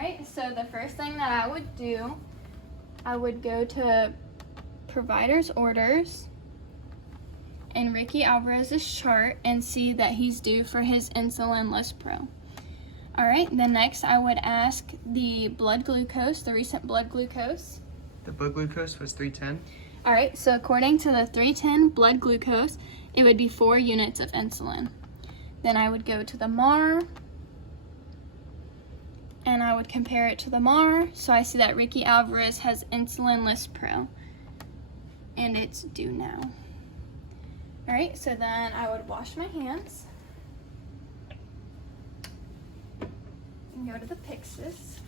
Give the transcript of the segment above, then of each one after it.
right, so the first thing that I would do, I would go to provider's orders and Ricky Alvarez's chart and see that he's due for his insulin Lispro. All right, then next I would ask the blood glucose, the recent blood glucose. The blood glucose was 310. All right, so according to the 310 blood glucose, it would be 4 units of insulin. Then I would go to the MAR, and I would compare it to the MAR. So I see that Ricky Alvarez has insulin Lispro, and it's due now. All right, so then I would wash my hands and go to the Pyxis.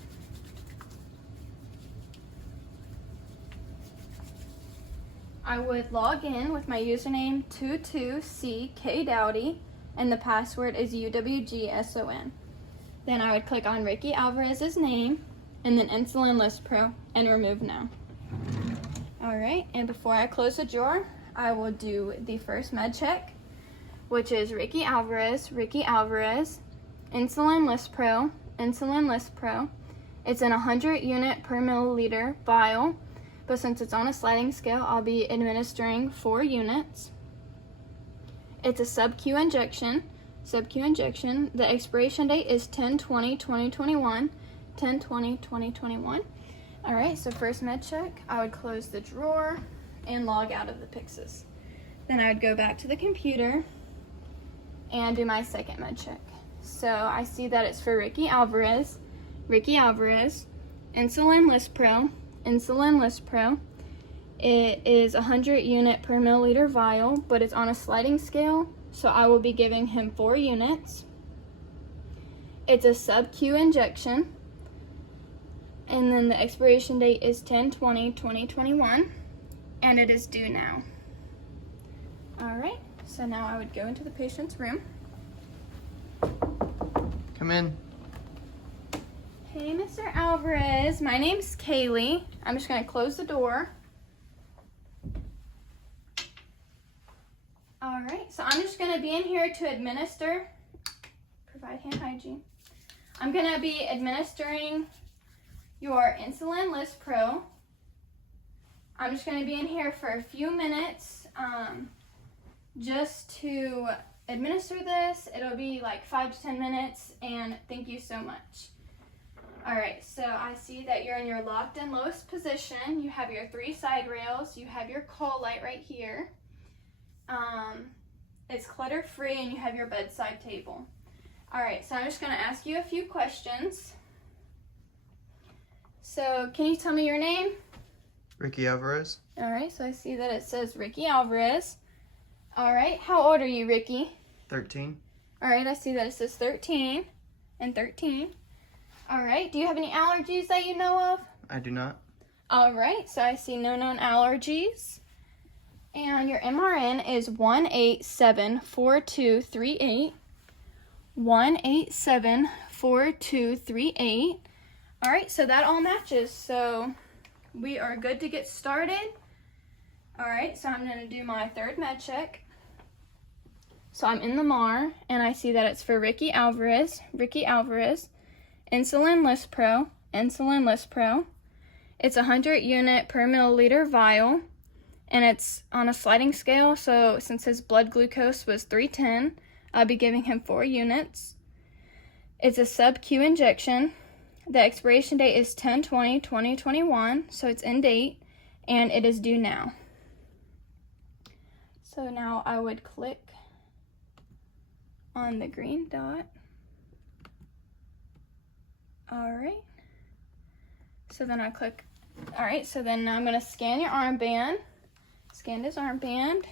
I would log in with my username 22CKDowdy, and the password is UWGSON. Then I would click on Ricky Alvarez's name and then insulin Lispro and remove now. All right, and before I close the drawer, I will do the first med check, which is Ricky Alvarez, insulin Lispro, insulin Lispro. It's an 100 unit per milliliter vial, but since it's on a sliding scale, I'll be administering 4 units. It's a sub-Q injection. The expiration date is 10/20/2021. 10/20/2021. All right, so first med check, I would close the drawer and log out of the Pyxis. Then I would go back to the computer and do my second med check. So I see that it's for Ricky Alvarez, insulin Lispro. It is 100 unit per milliliter vial, but it's on a sliding scale, so I will be giving him 4 units. It's a sub-Q injection, and then the expiration date is 10/20/2021, and it is due now. All right, so now I would go into the patient's room. Come in. Hey, Mr. Alvarez, my name's Kaylee. I'm just gonna close the door. All right, so I'm just gonna be in here to provide hand hygiene. I'm gonna be administering your insulin Lispro. I'm just gonna be in here for a few minutes just to administer this. It'll be like 5 to 10 minutes, and thank you so much. All right, so I see that you're in your locked and lowest position. You have your 3 side rails. You have your call light right here. It's clutter-free, and you have your bedside table. All right, so I'm just gonna ask you a few questions. So can you tell me your name? Ricky Alvarez. All right, so I see that it says Ricky Alvarez. All right, how old are you, Ricky? 13. All right, I see that it says 13 and 13. All right, do you have any allergies that you know of? I do not. All right, so I see no known allergies. And your MRN is 1874238. 1874238. All right, so that all matches. So we are good to get started. All right, so I'm gonna do my third med check. So I'm in the MAR, and I see that it's for Ricky Alvarez, insulin Lispro. It's 100 unit per milliliter vial, and it's on a sliding scale, so since his blood glucose was 310, I'll be giving him 4 units. It's a sub-Q injection. The expiration date is 10/20/2021, so it's in date, and it is due now. So now I would click on the green dot. All right. So then I click, all right, so then I'm gonna scan your armband. Scan his armband,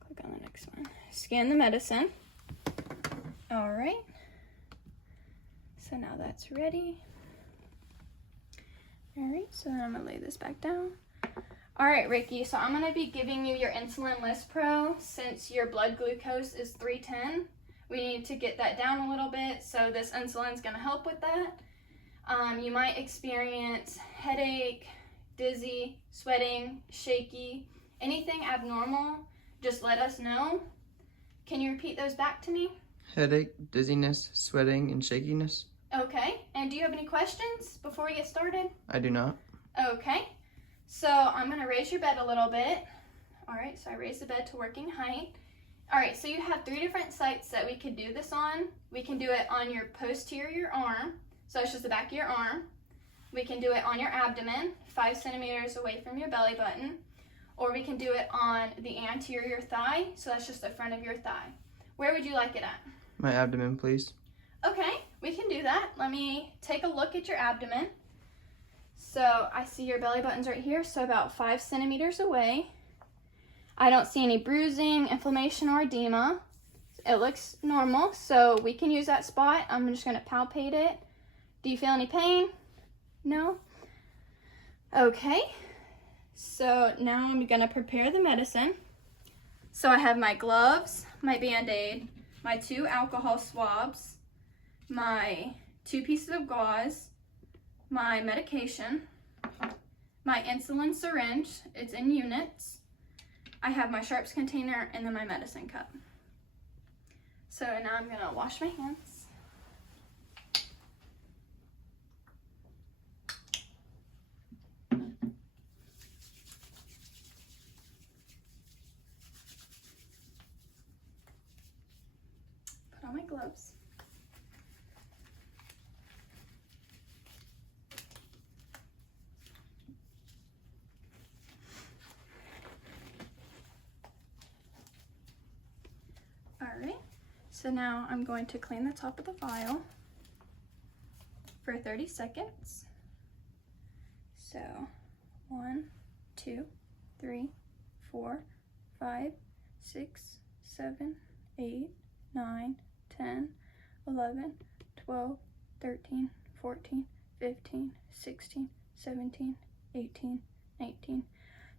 click on the next one. Scan the medicine. All right. So now that's ready. All right, so then I'm gonna lay this back down. All right, Ricky, so I'm gonna be giving you your insulin Lispro. Since your blood glucose is 310, we need to get that down a little bit, so this insulin's gonna help with that. You might experience headache, dizzy, sweating, shaky, anything abnormal, just let us know. Can you repeat those back to me? Headache, dizziness, sweating, and shakiness. Okay, And do you have any questions before we get started? I do not. Okay. So I'm going to raise your bed a little bit. All right, so I raised the bed to working height. All right, so you have 3 different sites that we could do this on. We can do it on your posterior arm, so it's just the back of your arm. We can do it on your abdomen, 5 centimeters away from your belly button. Or we can do it on the anterior thigh, so that's just the front of your thigh. Where would you like it at? My abdomen, please. Okay, we can do that. Let me take a look at your abdomen. So I see your belly button's right here, so about 5 centimeters away. I don't see any bruising, inflammation, or edema. It looks normal, so we can use that spot. I'm just going to palpate it. Do you feel any pain? No? Okay. So now I'm going to prepare the medicine. So I have my gloves, my Band-Aid, my 2 alcohol swabs, my 2 pieces of gauze, my medication, my insulin syringe, it's in units. I have my sharps container and then my medicine cup. So now I'm gonna wash my hands. Put on my gloves. Alright, so now I'm going to clean the top of the vial for 30 seconds. So 1, 2, 3, 4, 5, 6, 7, 8, 9, 10, 11, 12, 13, 14, 15, 16, 17, 18, 19,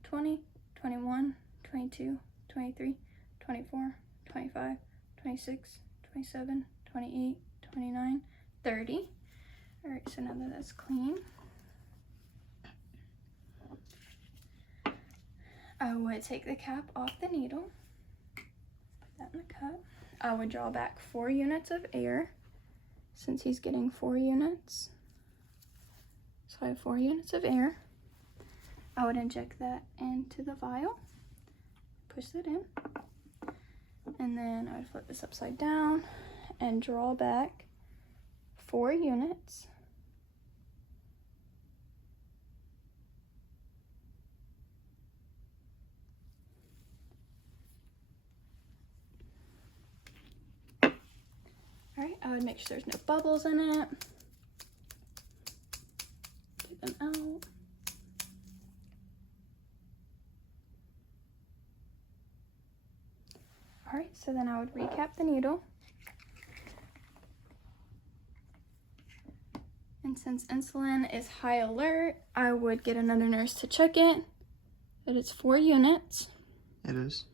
20, 21, 22, 23, 24, 25, 26, 27, 28, 29, 30. All right, so now that that's clean, I would take the cap off the needle, put that in the cup. I would draw back 4 units of air since he's getting 4 units. So I have 4 units of air. I would inject that into the vial, push that in. And then I would flip this upside down and draw back 4 units. All right, I would make sure there's no bubbles in it. Take them out. All right, so then I would recap the needle. And since insulin is high alert, I would get another nurse to check it. But it's 4 units. It is.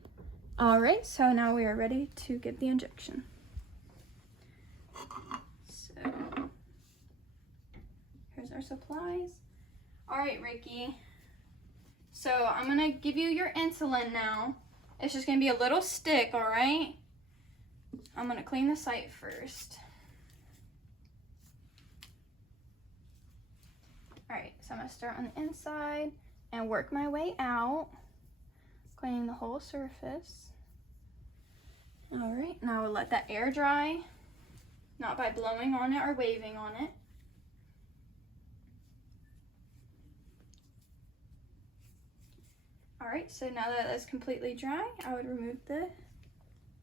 All right, so now we are ready to give the injection. So here's our supplies. All right, Ricky. So I'm gonna give you your insulin now. It's just gonna be a little stick, all right? I'm gonna clean the site first. All right, so I'm gonna start on the inside and work my way out, cleaning the whole surface. All right, now we'll let that air dry, not by blowing on it or waving on it. All right, so now that that's completely dry, I would remove the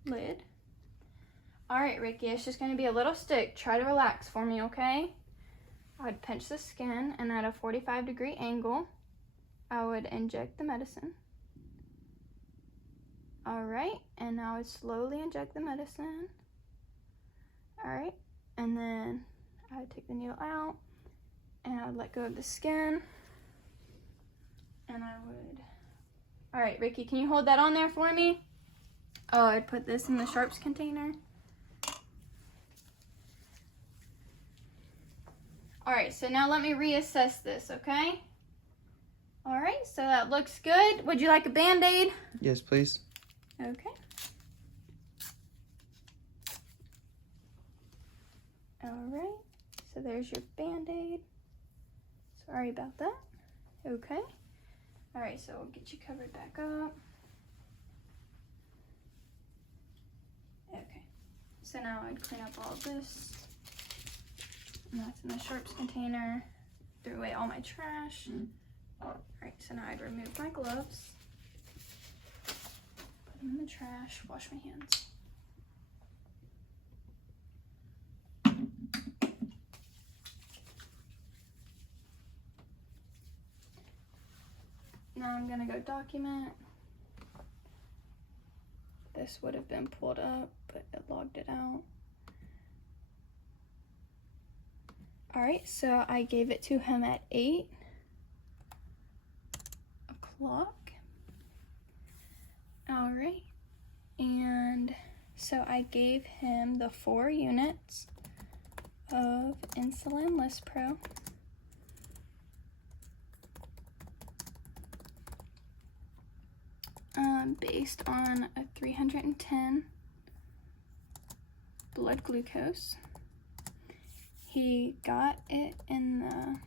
lid. All right, Ricky, it's just gonna be a little stick. Try to relax for me, okay? I would pinch the skin, and at a 45-degree angle, I would inject the medicine. All right, and now I would slowly inject the medicine. All right, and then I would take the needle out, and I would let go of the skin, and I would... All right, Ricky, can you hold that on there for me? Oh, I'd put this in the sharps container. All right, so now let me reassess this, okay? All right, so that looks good. Would you like a Band-Aid? Yes, please. Okay. All right, so there's your Band-Aid. Sorry about that. Okay. All right, so we'll get you covered back up. Okay, so now I'd clean up all of this. And that's in the sharps container. Threw away all my trash. All right, so now I'd remove my gloves. Put them in the trash, wash my hands. Now I'm gonna go document. This would have been pulled up, but it logged it out. All right, so I gave it to him at 8 o'clock. All right, and so I gave him the 4 units of Insulin Lispro. Based on a 310 blood glucose. He got it in the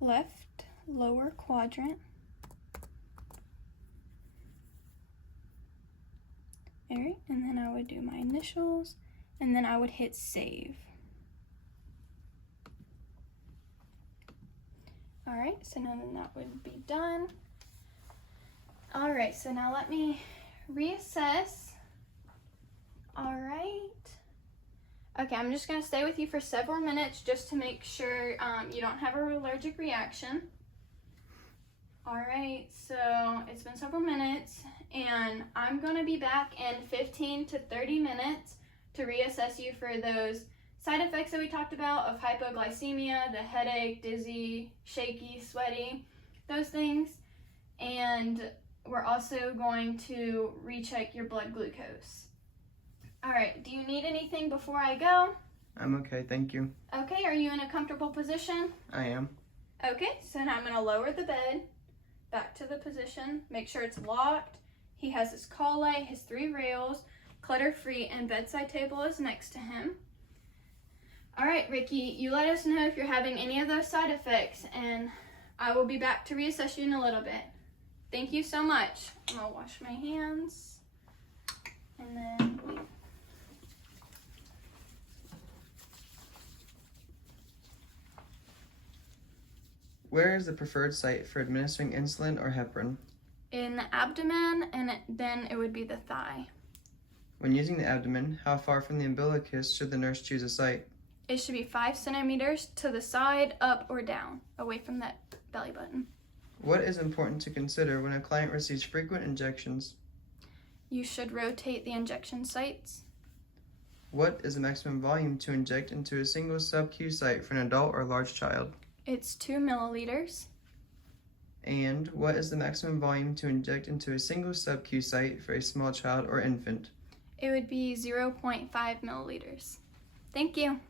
left lower quadrant. All right, and then I would do my initials, and then I would hit save. All right, so now then that would be done. All right, so now let me reassess. All right. Okay, I'm just gonna stay with you for several minutes just to make sure you don't have an allergic reaction. All right, so it's been several minutes and I'm gonna be back in 15 to 30 minutes to reassess you for those side effects that we talked about of hypoglycemia, the headache, dizzy, shaky, sweaty, those things. And we're also going to recheck your blood glucose. All right, do you need anything before I go? I'm okay, thank you. Okay, are you in a comfortable position? I am. Okay, so now I'm gonna lower the bed back to the position, make sure it's locked. He has his call light, his 3 rails, clutter-free, and bedside table is next to him. All right, Ricky, you let us know if you're having any of those side effects, and I will be back to reassess you in a little bit. Thank you so much. I'm gonna wash my hands, and then leave. Where is the preferred site for administering insulin or heparin? In the abdomen, and then it would be the thigh. When using the abdomen, how far from the umbilicus should the nurse choose a site? It should be 5 centimeters to the side, up or down, away from that belly button. What is important to consider when a client receives frequent injections? You should rotate the injection sites. What is the maximum volume to inject into a single sub-Q site for an adult or large child? It's 2 milliliters. And what is the maximum volume to inject into a single sub-Q site for a small child or infant? It would be 0.5 milliliters. Thank you.